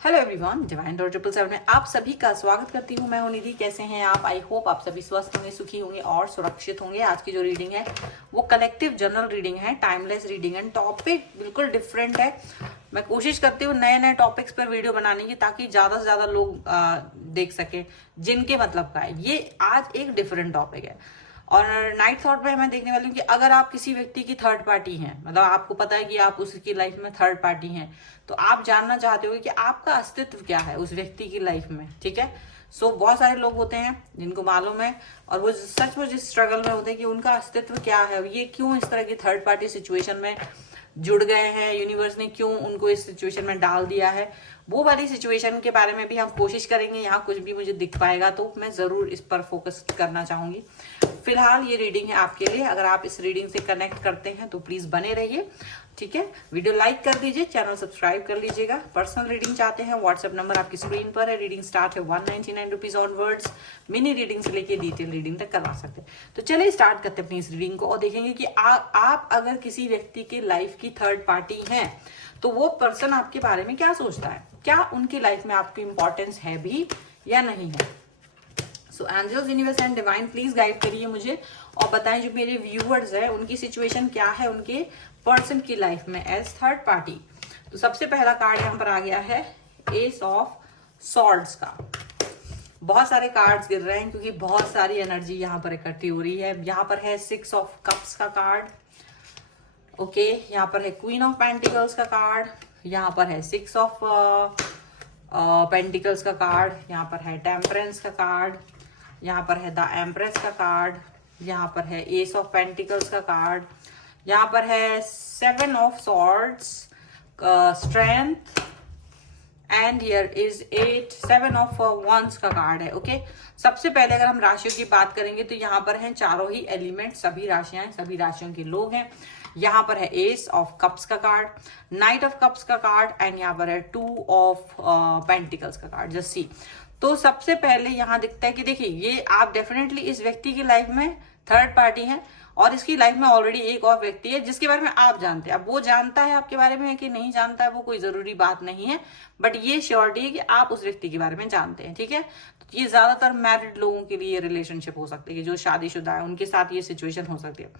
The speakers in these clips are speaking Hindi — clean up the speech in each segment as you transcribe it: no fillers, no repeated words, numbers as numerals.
हेलो एवरीवन, डिवाइन डॉट 777 में आप सभी का स्वागत करती हूँ। मैं हूँ निधि। कैसे हैं आप? आई होप आप सभी स्वस्थ होंगे, सुखी होंगे और सुरक्षित होंगे। आज की जो रीडिंग है वो कलेक्टिव जनरल रीडिंग है, टाइमलेस रीडिंग है। टॉपिक बिल्कुल डिफरेंट है। मैं कोशिश करती हूँ नए नए टॉपिक्स पर वीडियो बनाने की, ताकि ज्यादा से ज्यादा लोग देख सके जिनके मतलब का है। ये आज एक डिफरेंट टॉपिक है और नाइट थॉट में मैं देखने वाली हूँ कि अगर आप किसी व्यक्ति की थर्ड पार्टी हैं, मतलब आपको पता है कि आप उसकी लाइफ में थर्ड पार्टी हैं, तो आप जानना चाहते हो कि आपका अस्तित्व क्या है उस व्यक्ति की लाइफ में। ठीक है। बहुत सारे लोग होते हैं जिनको मालूम है और वो सचमुच इस स्ट्रगल में होते हैं कि उनका अस्तित्व क्या है, ये क्यों इस तरह की थर्ड पार्टी सिचुएशन में जुड़ गए हैं, यूनिवर्स ने क्यों उनको इस सिचुएशन में डाल दिया है। वो वाली सिचुएशन के बारे में भी हम कोशिश करेंगे। यहाँ कुछ भी मुझे दिख पाएगा तो मैं जरूर इस पर फोकस करना चाहूंगी। फिलहाल ये रीडिंग है आपके लिए। अगर आप इस रीडिंग से कनेक्ट करते हैं तो प्लीज बने रहिए। ठीक है, वीडियो लाइक कर दीजिए, चैनल सब्सक्राइब कर लीजिएगा। पर्सनल रीडिंग चाहते हैं, व्हाट्सएप नंबर आपकी स्क्रीन पर है। रीडिंग स्टार्ट है 199 रुपीज ऑनवर्ड्स। मिनी रीडिंग से लेके डिटेल रीडिंग तक करवा सकते हैं। तो चलिए स्टार्ट करते हैं अपनी इस रीडिंग को और देखेंगे कि आप अगर किसी व्यक्ति के लाइफ की थर्ड पार्टी हैं तो वो पर्सन आपके बारे में क्या सोचता है, क्या उनकी लाइफ में आपकी इंपॉर्टेंस है भी या नहीं है। So angels, universe and divine, please guide करिए मुझे और बताएं जो मेरे व्यूअर्स हैं उनकी सिचुएशन क्या है उनके पर्सन की लाइफ में एज थर्ड पार्टी। तो सबसे पहला कार्ड यहाँ पर आ गया है एस ऑफ सॉर्ड्स का। बहुत सारे कार्ड्स गिर रहे हैं क्योंकि बहुत सारी एनर्जी यहाँ पर इकट्ठी हो रही है। यहाँ पर है 6 ऑफ कप्स का कार्ड। ओके, यहाँ पर है क्वीन ऑफ पेंटिकल्स का कार्ड। यहाँ पर है 6 ऑफ पेंटिकल्स का कार्ड। यहाँ पर है टेम्परेंस का कार्ड। यहाँ पर है द एम्प्रेस का कार्ड। यहाँ पर है एस ऑफ पेंटिकल्स का कार्ड। यहाँ पर है 7 of swords, strength, and here is 7 of wands का कार्ड है। ओके, सबसे पहले अगर हम राशियों की बात करेंगे तो यहाँ पर हैं चारों ही एलिमेंट, सभी राशियां, सभी राशियों के लोग हैं। यहाँ पर है एस ऑफ कप्स का कार्ड, नाइट ऑफ कप्स का कार्ड एंड यहाँ पर है 2 ऑफ पेंटिकल्स का कार्ड। Just see. तो सबसे पहले यहाँ दिखता है कि देखिए ये आप डेफिनेटली इस व्यक्ति की लाइफ में थर्ड पार्टी है और इसकी लाइफ में ऑलरेडी एक और व्यक्ति है जिसके बारे में आप जानते हैं। अब वो जानता है आपके बारे में कि नहीं जानता है वो कोई जरूरी बात नहीं है, बट ये श्योरिटी है कि आप उस व्यक्ति के बारे में जानते हैं। ठीक है, तो ये ज्यादातर मैरिड लोगों के लिए रिलेशनशिप हो सकती है, जो शादीशुदा है उनके साथ ये सिचुएशन हो सकती है।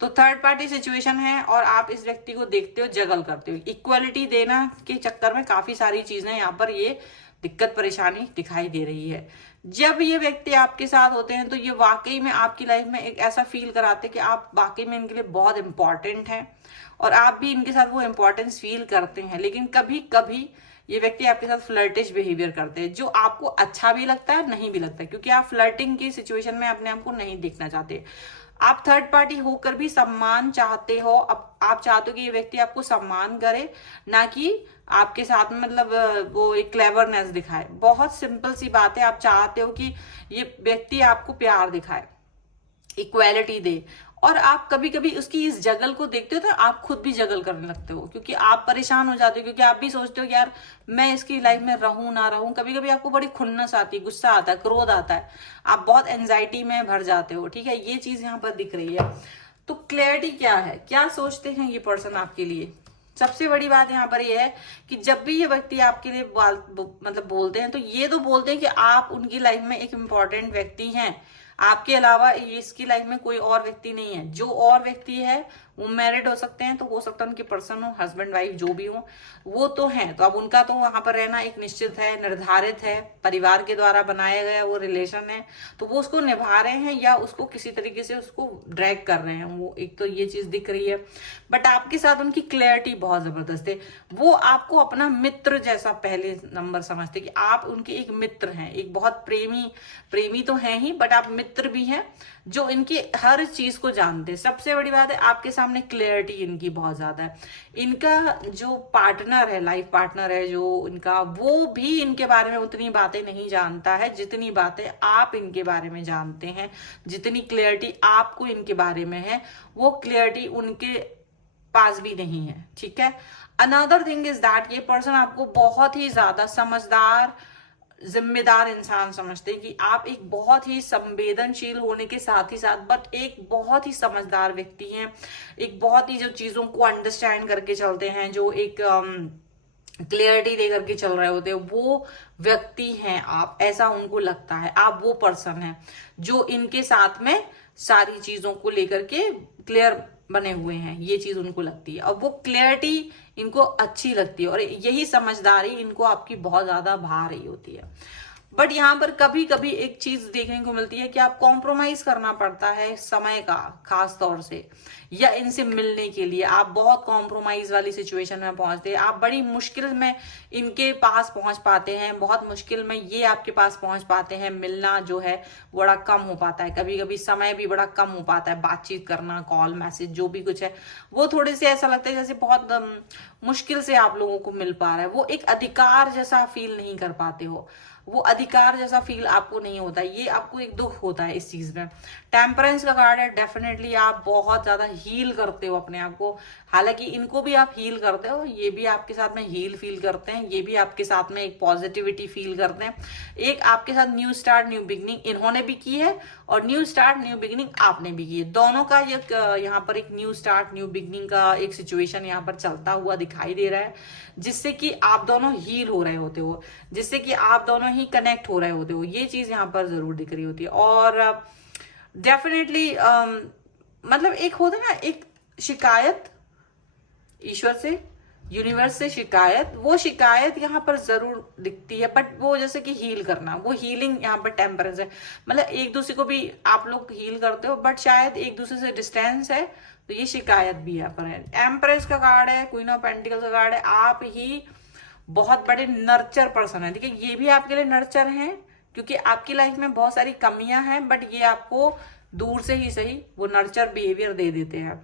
तो थर्ड पार्टी सिचुएशन है और आप इस व्यक्ति को देखते हो, जगल करते हो। इक्वलिटी देना के चक्कर में काफी सारी चीजें यहाँ पर ये दिक्कत परेशानी दिखाई दे रही है। जब ये व्यक्ति आपके साथ होते हैं तो ये वाकई में आपकी लाइफ में एक ऐसा फील कराते हैं कि आप वाकई में इनके लिए बहुत इंपॉर्टेंट हैं और आप भी इनके साथ वो इंपॉर्टेंस फील करते हैं। लेकिन कभी कभी ये व्यक्ति आपके साथ फ्लर्टिश बिहेवियर करते हैं, जो आपको अच्छा भी लगता है नहीं भी लगता है, क्योंकि आप फ्लर्टिंग की सिचुएशन में अपने आप को नहीं देखना चाहते। आप थर्ड पार्टी होकर भी सम्मान चाहते हो। अब आप चाहते हो कि ये व्यक्ति आपको सम्मान करे, ना कि आपके साथ में मतलब वो एक क्लेवरनेस दिखाए। बहुत सिंपल सी बात है, आप चाहते हो कि ये व्यक्ति आपको प्यार दिखाए, इक्वालिटी दे। और आप कभी कभी उसकी इस जगल को देखते हो तो आप खुद भी जगल करने लगते हो, क्योंकि आप परेशान हो जाते हो, क्योंकि आप भी सोचते हो कि यार मैं इसकी लाइफ में रहूं ना रहूं। कभी कभी आपको बड़ी खुन्नस आती है, गुस्सा आता है, क्रोध आता है, आप बहुत एंजाइटी में भर जाते हो। ठीक है, ये चीज यहाँ पर दिख रही है। तो क्लैरिटी क्या है, क्या सोचते हैं ये पर्सन आपके लिए। सबसे बड़ी बात यहाँ पर ये है कि जब भी ये व्यक्ति आपके लिए मतलब बोलते हैं तो ये तो बोलते हैं कि आप उनकी लाइफ में एक इम्पॉर्टेंट व्यक्ति हैं। आपके अलावा इसकी लाइफ में कोई और व्यक्ति नहीं है। जो और व्यक्ति है वो मैरिड हो सकते हैं, तो हो सकता है उनके पर्सन हो, हस्बैंड वाइफ जो भी हो, वो तो हैं। तो अब उनका तो वहां पर रहना एक निश्चित है, निर्धारित है, परिवार के द्वारा बनाया गया वो रिलेशन है। तो वो उसको निभा रहे हैं या उसको किसी तरीके से उसको ड्रैग कर रहे हैं, वो एक तो ये चीज दिख रही है। बट आपके साथ उनकी क्लैरिटी बहुत जबरदस्त है। वो आपको अपना मित्र जैसा पहले नंबर समझते कि आप उनके एक मित्र हैं, एक बहुत प्रेमी तो हैं ही, बट आप मित्र भी हैं जो इनकी हर चीज को जानते हैं। सबसे बड़ी बात है आपके सामने क्लैरिटी इनकी बहुत ज्यादा है। इनका जो पार्टनर है, लाइफ पार्टनर है जो इनका, वो भी इनके बारे में उतनी बातें नहीं जानता है जितनी बातें आप इनके बारे में जानते हैं। जितनी क्लैरिटी आपको इनके बारे में है वो क्लैरिटी उनके पास भी नहीं है। ठीक है, अनदर थिंग इज दैट ये पर्सन आपको बहुत ही ज्यादा समझदार, जिम्मेदार इंसान समझते हैं कि आप एक बहुत ही संवेदनशील होने के साथ ही साथ बट एक बहुत ही समझदार व्यक्ति हैं। एक बहुत ही जो चीजों को अंडरस्टैंड करके चलते हैं, जो एक क्लियरिटी देकर के चल रहे होते हो, वो व्यक्ति हैं आप, ऐसा उनको लगता है। आप वो पर्सन है जो इनके साथ में सारी चीजों को लेकर के क्लियर बने हुए हैं, ये चीज उनको लगती है। और वो क्लियरिटी इनको अच्छी लगती है और यही समझदारी इनको आपकी बहुत ज्यादा भा रही होती है। बट यहाँ पर कभी कभी एक चीज देखने को मिलती है कि आप कॉम्प्रोमाइज करना पड़ता है समय का, खास तौर से, या इनसे मिलने के लिए आप बहुत कॉम्प्रोमाइज वाली सिचुएशन में पहुंचते हैं। आप बड़ी मुश्किल में इनके पास पहुंच पाते हैं, बहुत मुश्किल में ये आपके पास पहुंच पाते हैं। मिलना जो है बड़ा कम हो पाता है, कभी कभी समय भी बड़ा कम हो पाता है। बातचीत करना, कॉल मैसेज जो भी कुछ है, वो थोड़े से ऐसा लगता है जैसे बहुत मुश्किल से आप लोगों को मिल पा रहा है। वो एक अधिकार जैसा फील नहीं कर पाते हो, वो अधिकार जैसा फील आपको नहीं होता, ये आपको एक दुख होता है इस चीज में। टेम्परेंस का कार्ड है, डेफिनेटली आप बहुत ज्यादा हील करते हो अपने आप को। हालांकि इनको भी आप हील करते हो, ये भी आपके साथ में हील फील करते हैं, ये भी आपके साथ में एक पॉजिटिविटी फील करते हैं। एक आपके साथ न्यू स्टार्ट, न्यू बिगनिंग इन्होंने भी की है और न्यू स्टार्ट, न्यू बिगनिंग आपने भी की है। दोनों का यहाँ पर एक न्यू स्टार्ट, न्यू बिगनिंग का एक सिचुएशन यहाँ पर चलता हुआ दिखाई दे रहा है, जिससे कि आप दोनों हील हो रहे होते हो, जिससे कि आप दोनों ही कनेक्ट हो रहे होते हो। ये चीज यहाँ पर जरूर दिख रही होती है। और डेफिनेटली मतलब एक होता है ना, एक शिकायत ईश्वर से, यूनिवर्स से शिकायत, वो शिकायत यहाँ पर जरूर दिखती है। बट वो जैसे कि हील करना, वो हीलिंग यहाँ पर टेम्परेंस है। मतलब एक दूसरे को भी आप लोग हील करते हो, बट शायद एक दूसरे से डिस्टेंस है, तो ये शिकायत भी यहाँ पर है। एम्प्रेस का कार्ड है, क्वीन ऑफ पेंटिकल्स का कार्ड है। आप ही बहुत बड़े नर्चर पर्सन है। देखिए, ये भी आपके लिए नर्चर हैं, क्योंकि आपकी लाइफ में बहुत सारी कमियां हैं, बट ये आपको दूर से ही सही वो नर्चर बिहेवियर दे देते हैं।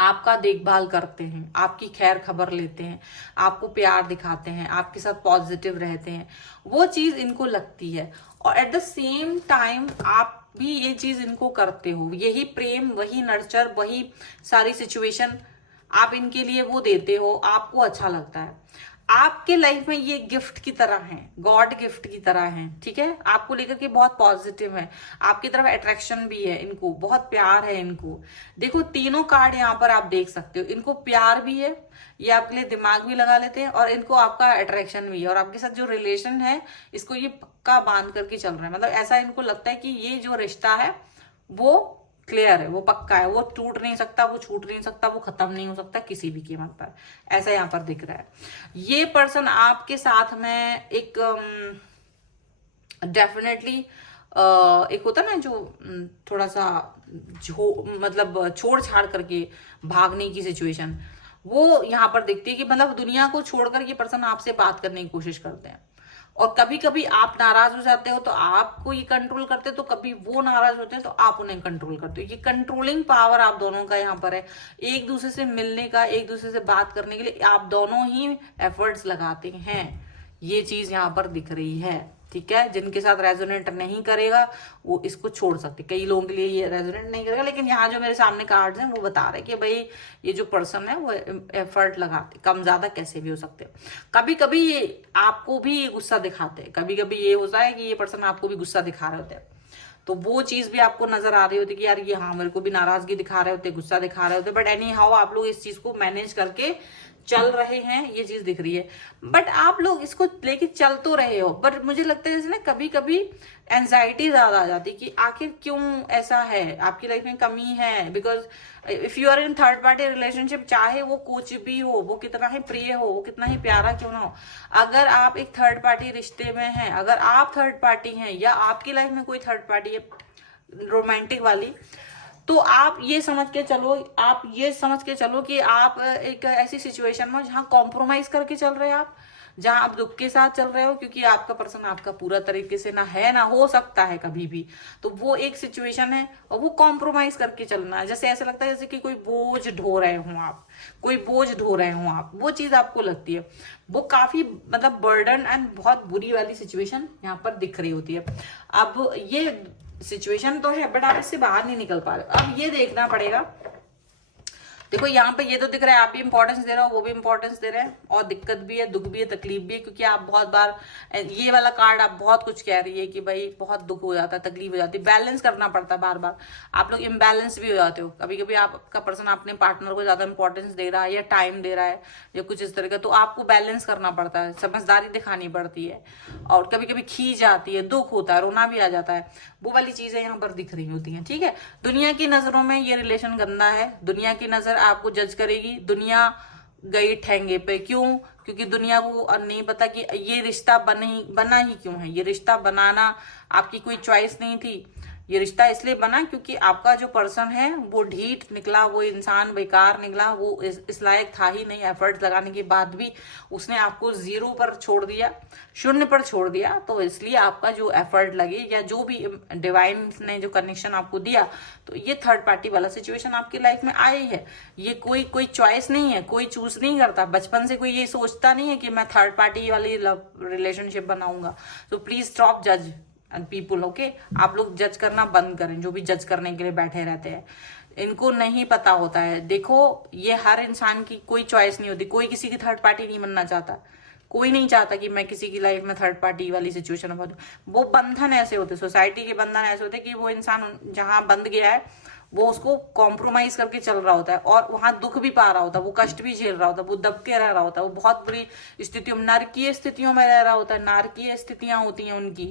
आपका देखभाल करते हैं, आपकी खैर खबर लेते हैं, आपको प्यार दिखाते हैं, आपके साथ पॉजिटिव रहते हैं, वो चीज इनको लगती है। और एट द सेम टाइम आप भी ये चीज इनको करते हो, यही प्रेम, वही नर्चर, वही सारी सिचुएशन आप इनके लिए वो देते हो, आपको अच्छा लगता है। आपके लाइफ में ये गिफ्ट की तरह है, गॉड गिफ्ट की तरह है, ठीक है। आपको लेकर के बहुत पॉजिटिव है, आपकी तरफ अट्रैक्शन भी है, इनको बहुत प्यार है इनको। देखो, तीनों कार्ड यहाँ पर आप देख सकते हो, इनको प्यार भी है, ये आपके लिए दिमाग भी लगा लेते हैं, और इनको आपका अट्रैक्शन भी है, और आपके साथ जो रिलेशन है इसको ये पक्का बांध करके चल रहा है। मतलब ऐसा इनको लगता है कि ये जो रिश्ता है वो क्लियर है, वो पक्का है, वो टूट नहीं सकता, वो छूट नहीं सकता, वो खत्म नहीं हो सकता किसी भी कीमत पर। ऐसा यहाँ पर दिख रहा है। ये पर्सन आपके साथ में एक डेफिनेटली एक होता ना जो थोड़ा सा मतलब छोड़ छाड़ करके भागने की सिचुएशन, वो यहाँ पर दिखती है कि मतलब दुनिया को छोड़कर ये पर्सन आपसे बात करने की कोशिश करते हैं। और कभी कभी आप नाराज हो जाते हो तो आपको ये कंट्रोल करते हो, तो कभी वो नाराज होते हैं तो आप उन्हें कंट्रोल करते हो। ये कंट्रोलिंग पावर आप दोनों का यहाँ पर है। एक दूसरे से मिलने का, एक दूसरे से बात करने के लिए आप दोनों ही एफर्ट्स लगाते हैं, ये चीज यहाँ पर दिख रही है, ठीक है। जिनके साथ रेजोनेट नहीं करेगा वो इसको छोड़ सकते, कई लोगों के लिए ये रेजोनेट नहीं करेगा, लेकिन यहाँ जो मेरे सामने कार्ड्स हैं वो बता रहे हैं कि भाई ये जो पर्सन है वो एफर्ट लगाते, कम ज्यादा कैसे भी हो सकते हैं। कभी कभी ये आपको भी गुस्सा दिखाते हैं, कभी कभी ये होता है कि ये पर्सन आपको भी गुस्सा दिखा रहे होते हैं, तो वो चीज भी आपको नजर आ रही होती है कि यार ये हाँ मेरे को भी नाराजगी दिखा रहे होते, गुस्सा दिखा रहे होते, बट एनी हाउ आप लोग इस चीज को मैनेज करके चल रहे हैं, ये चीज दिख रही है। बट आप लोग इसको लेके चल तो रहे हो, बट मुझे लगता है जैसे ना कभी कभी एंजाइटी ज्यादा आ जाती है कि आखिर क्यों ऐसा है, आपकी लाइफ में कमी है। Because if you are in third party relationship, चाहे वो कुछ भी हो, वो कितना ही प्रिय हो, वो कितना ही प्यारा क्यों ना हो, अगर आप एक थर्ड पार्टी रिश्ते में हैं, अगर आप थर्ड पार्टी हैं या आपकी लाइफ में कोई थर्ड पार्टी है रोमांटिक वाली, तो आप ये समझ के चलो कि आप एक ऐसी सिचुएशन में जहां कॉम्प्रोमाइज करके चल रहे हैं, आप जहां आप दुख के साथ चल रहे हो, क्योंकि आपका पर्सन आपका पूरा तरीके से ना है ना हो सकता है कभी भी। तो वो एक सिचुएशन है और वो कॉम्प्रोमाइज करके चलना है। जैसे ऐसा लगता है जैसे कि कोई बोझ ढो रहे हो आप, वो चीज आपको लगती है, वो काफी मतलब बर्डन एंड बहुत बुरी वाली सिचुएशन यहाँ पर दिख रही होती है। अब ये सिचुएशन तो है, बट आप इससे बाहर नहीं निकल पा रहे। अब ये देखना पड़ेगा देखो यहाँ पे ये तो दिख रहा है आप भी इंपॉर्टेंस दे रहे हो, वो भी इंपॉर्टेंस दे रहे हैं, और दिक्कत भी है, दुख भी है, तकलीफ भी है, क्योंकि आप बहुत बार ये वाला कार्ड आप बहुत कुछ कह रही है कि भाई बहुत दुख हो जाता है, तकलीफ हो जाती है, बैलेंस करना पड़ता है बार बार, आप लोग इम्बैलेंस भी हो जाते हो। कभी कभी आपका पर्सन अपने पार्टनर को ज्यादा इंपॉर्टेंस दे रहा है या टाइम दे रहा है या कुछ इस तरह का, तो आपको बैलेंस करना पड़ता है, समझदारी दिखानी पड़ती है, और कभी कभी खींच आती है, दुख होता है, रोना भी आ जाता है, वो वाली चीजें यहाँ पर दिख रही होती हैं। ठीक है, दुनिया की नजरों में ये रिलेशन गंदा है, दुनिया की नजर आपको जज करेगी, दुनिया गई ठेंगे पे, क्यों? क्योंकि दुनिया को नहीं पता कि ये रिश्ता बना ही क्यों है, ये रिश्ता बनाना आपकी कोई चॉइस नहीं थी, ये रिश्ता इसलिए बना क्योंकि आपका जो पर्सन है वो ढीठ निकला, वो इंसान बेकार निकला, वो इस लायक था ही नहीं, एफर्ट लगाने के बाद भी उसने आपको जीरो पर छोड़ दिया, शून्य पर छोड़ दिया, तो इसलिए आपका जो एफर्ट लगे या जो भी डिवाइन ने जो कनेक्शन आपको दिया, तो ये थर्ड पार्टी वाला सिचुएशन आपकी लाइफ में आई है। ये कोई चॉइस नहीं है, कोई चूज नहीं करता, बचपन से कोई ये सोचता नहीं है कि मैं थर्ड पार्टी वाली लव रिलेशनशिप बनाऊंगा। तो प्लीज स्टॉप जज पीपुल, ओके? आप लोग जज करना बंद करें, जो भी जज करने के लिए बैठे रहते हैं, इनको नहीं पता होता है। देखो, ये हर इंसान की कोई चॉइस नहीं होती, कोई किसी की थर्ड पार्टी नहीं बनना चाहता, कोई नहीं चाहता कि मैं किसी की लाइफ में थर्ड पार्टी वाली सिचुएशन में फंसूं। वो बंधन ऐसे होते, सोसाइटी के बंधन ऐसे होते कि वो इंसान जहां बंध गया है वो उसको कॉम्प्रोमाइज करके चल रहा होता है, और वहां दुख भी पा रहा होता है, वो कष्ट भी झेल रहा होता है, वो दब के रह रहा होता है, वो बहुत बुरी स्थितियों में, नारकीय स्थितियों में रह रहा होता है, नारकीय स्थितियां होती हैं उनकी,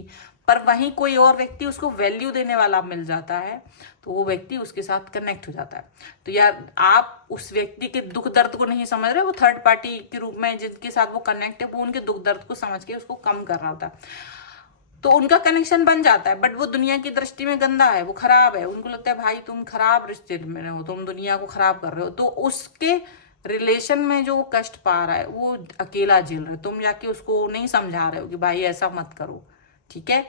पर वहीं कोई और व्यक्ति उसको वैल्यू देने वाला मिल जाता है, तो वो व्यक्ति उसके साथ कनेक्ट हो जाता है। तो यार, आप उस व्यक्ति के दुख दर्द को नहीं समझ रहे, वो थर्ड पार्टी के रूप में जिनके साथ वो कनेक्ट है, वो उनके दुख दर्द को समझ के उसको कम कर रहा होता है, तो उनका कनेक्शन बन जाता है, बट वो दुनिया की दृष्टि में गंदा है, वो खराब है, उनको लगता है भाई तुम खराब रिश्ते में हो, तुम दुनिया को खराब कर रहे हो, तो उसके रिलेशन में जो कष्ट पा रहा है वो अकेला झेल रहा है, तुम जाके उसको नहीं समझा रहे हो कि भाई ऐसा मत करो। ठीक है,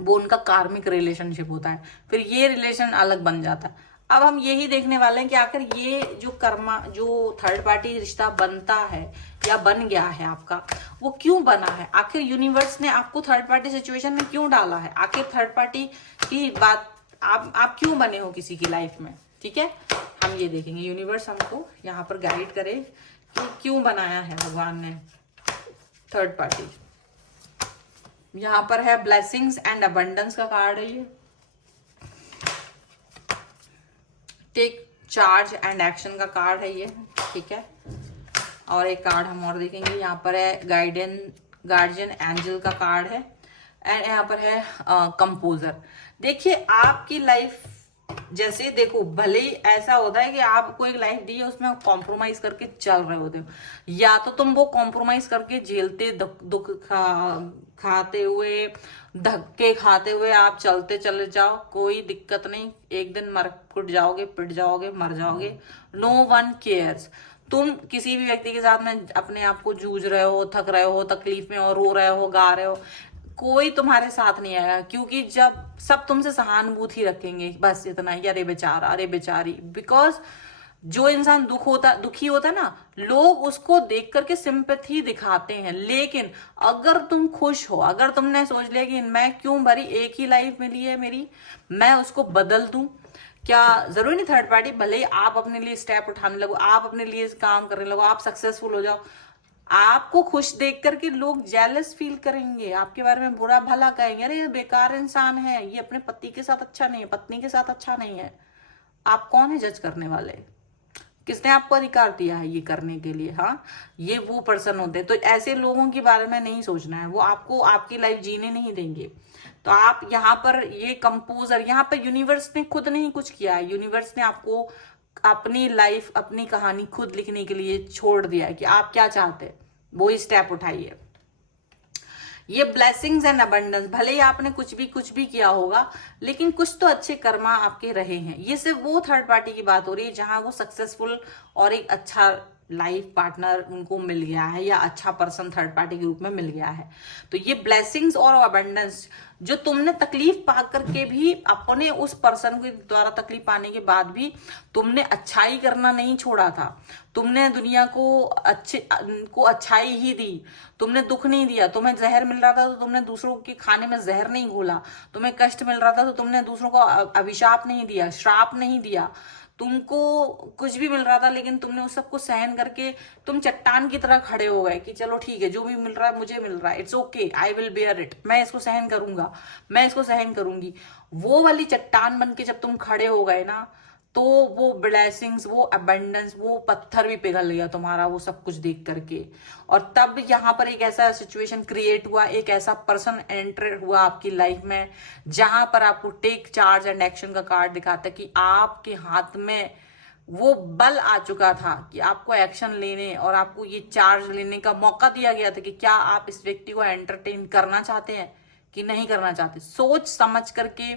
वो उनका कार्मिक रिलेशनशिप होता है, फिर ये रिलेशन अलग बन जाता है। अब हम यही देखने वाले हैं कि आखिर ये जो थर्ड पार्टी रिश्ता बनता है या बन गया है आपका, वो क्यों बना है, आखिर यूनिवर्स ने आपको थर्ड पार्टी सिचुएशन में क्यों डाला है, आखिर थर्ड पार्टी की बात आप क्यों बने हो किसी की लाइफ में। ठीक है, हम ये देखेंगे, यूनिवर्स हमको यहाँ पर गाइड करे कि क्यों बनाया है भगवान ने थर्ड पार्टी। यहाँ पर है ब्लेसिंग्स एंड अबंडेंस का कार्ड है ये, टेक चार्ज एंड एक्शन का कार्ड है ये। ठीक है, और एक कार्ड हम और देखेंगे, यहाँ पर है गार्जियन एंजल का कार्ड है, एंड यहाँ पर है कंपोजर। देखिए, आपकी लाइफ जैसे, देखो, भले ही ऐसा होता है कि आपको एक लाइफ दी है, उसमें आप कॉम्प्रोमाइज करके चल रहे होते हो, या तो तुम वो कॉम्प्रोमाइज करके झेलते दुख खाते हुए, धक्के खाते हुए आप चलते चले जाओ, कोई दिक्कत नहीं, एक दिन फुट जाओगे, पिट जाओगे, मर जाओगे, नो वन केयर्स। तुम किसी भी व्यक्ति के साथ में अपने आप को जूझ रहे हो, थक रहे हो, तकलीफ में हो, रो रहे हो, गा रहे हो, कोई तुम्हारे साथ नहीं आएगा, क्योंकि जब सब तुमसे सहानुभूति रखेंगे, बस इतना ही, अरे बेचारा, अरे बेचारी, बिकॉज जो इंसान दुखी होता है ना, लोग उसको देख करके सिंपैथी दिखाते हैं, लेकिन अगर तुम खुश हो, अगर तुमने सोच लिया कि मैं क्यों भरी, एक ही लाइफ मिली है मेरी, मैं उसको बदल दूं, क्या जरूरी नहीं थर्ड पार्टी, भले ही आप अपने लिए स्टेप उठाने लगो, आप अपने लिए काम करने लगो, आप सक्सेसफुल हो जाओ, आपको खुश देख करके लोग जेलस फील करेंगे, आपके बारे में बुरा भला कहेंगे, अरे ये बेकार इंसान है, ये अपने पति के साथ अच्छा नहीं है, पत्नी के साथ अच्छा नहीं है। आप कौन है जज करने वाले? किसने आपको अधिकार दिया है ये करने के लिए? हाँ, ये वो पर्सन होते हैं, तो ऐसे लोगों के बारे में नहीं सोचना है, वो आपको आपकी लाइफ जीने नहीं देंगे। तो आप यहाँ पर ये कंपोजर, यहाँ पर यूनिवर्स ने खुद नहीं कुछ किया है, यूनिवर्स ने आपको अपनी लाइफ, अपनी कहानी खुद लिखने के लिए छोड़ दिया है कि आप क्या चाहते हैं, वो ही स्टेप उठाइए। ये ब्लेसिंग्स एंड अबंडेंस, भले ही आपने कुछ भी किया होगा, लेकिन कुछ तो अच्छे कर्मा आपके रहे हैं। ये सिर्फ वो थर्ड पार्टी की बात हो रही है जहां वो सक्सेसफुल और एक अच्छा लाइफ पार्टनर उनको मिल गया है, या अच्छा पर्सन थर्ड पार्टी के रूप में मिल गया है। तो ये ब्लेसिंग्स और अबंडेंस, जो तुमने तकलीफ पा करके भी, अपने उस पर्सन के द्वारा तकलीफ पाने के बाद भी तुमने अच्छाई करना नहीं छोड़ा था, तुमने दुनिया को अच्छाई ही दी, तुमने दुख नहीं दिया। तुम्हें जहर मिल रहा था तो तुमने दूसरों के खाने में जहर नहीं घोला, तुम्हें कष्ट मिल रहा था तो तुमने दूसरों को अभिशाप नहीं दिया, श्राप नहीं दिया, तुमको कुछ भी मिल रहा था लेकिन तुमने उस सबको सहन करके तुम चट्टान की तरह खड़े हो गए कि चलो ठीक है, जो भी मिल रहा है मुझे मिल रहा है, it's okay, I will bear it, मैं इसको सहन करूंगा, मैं इसको सहन करूंगी। वो वाली चट्टान बन के जब तुम खड़े हो गए ना, तो वो ब्लेसिंग्स, वो अबंडेंस, वो पत्थर भी पिघल गया तुम्हारा वो सब कुछ देख करके। और तब यहाँ पर एक ऐसा सिचुएशन क्रिएट हुआ, एक ऐसा पर्सन एंटर हुआ आपकी लाइफ में जहां पर आपको टेक चार्ज एंड एक्शन का कार्ड दिखाता है कि आपके हाथ में वो बल आ चुका था कि आपको एक्शन लेने और आपको ये चार्ज लेने का मौका दिया गया था कि क्या आप इस व्यक्ति को एंटरटेन करना चाहते हैं कि नहीं करना चाहते। सोच समझ करके,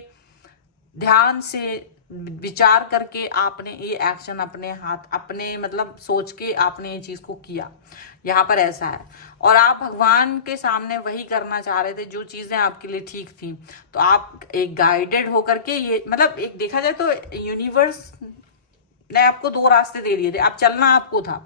ध्यान से विचार करके आपने ये एक्शन अपने हाथ, अपने मतलब सोच के आपने ये चीज को किया। यहाँ पर ऐसा है, और आप भगवान के सामने वही करना चाह रहे थे जो चीजें आपके लिए ठीक थी। तो आप एक गाइडेड होकर के, ये मतलब एक देखा जाए तो यूनिवर्स ने आपको दो रास्ते दे दिए थे, आप चलना आपको था,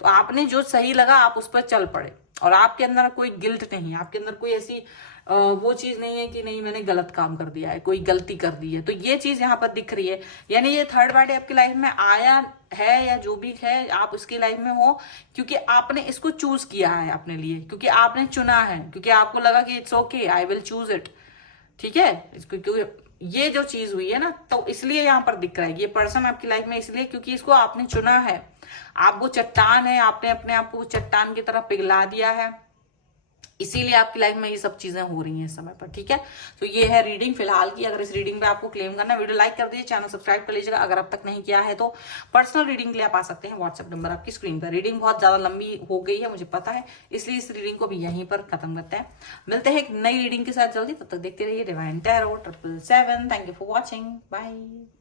तो आपने जो सही लगा आप उस पर चल पड़े। और आपके अंदर कोई गिल्ट नहीं है, आपके अंदर कोई ऐसी वो चीज नहीं है कि नहीं मैंने गलत काम कर दिया है, कोई गलती कर दी है। तो ये चीज यहाँ पर दिख रही है, यानी ये थर्ड पार्टी आपकी लाइफ में आया है या जो भी है आप उसकी लाइफ में हो क्योंकि आपने इसको चूज किया है अपने लिए, क्योंकि आपने चुना है, क्योंकि आपको लगा कि it's okay, I will choose it. ठीक है, क्योंकि ये जो चीज हुई है ना, तो इसलिए यहाँ पर दिख रहा है ये पर्सन आपकी लाइफ में, इसलिए क्योंकि इसको आपने चुना है। आप वो चट्टान है, आपने अपने आप को चट्टान की तरह पिघला दिया है, इसीलिए आपकी लाइफ में ये सब चीजें हो रही हैं इस समय पर। ठीक है, तो ये है रीडिंग फिलहाल की। अगर इस रीडिंग पे आपको क्लेम करना है, वीडियो लाइक कर दीजिए, चैनल सब्सक्राइब कर लीजिएगा अगर अब तक नहीं किया है तो। पर्सनल रीडिंग के लिए आप आ सकते हैं, व्हाट्सएप नंबर आपकी स्क्रीन पर। रीडिंग बहुत ज्यादा लंबी हो गई है मुझे पता है, इसलिए इस रीडिंग को भी यहीं पर खत्म करते हैं। मिलते हैं एक नई रीडिंग के साथ जल्दी, तब तक देखते रहिए divine tarot 777। Thank you for watching, bye.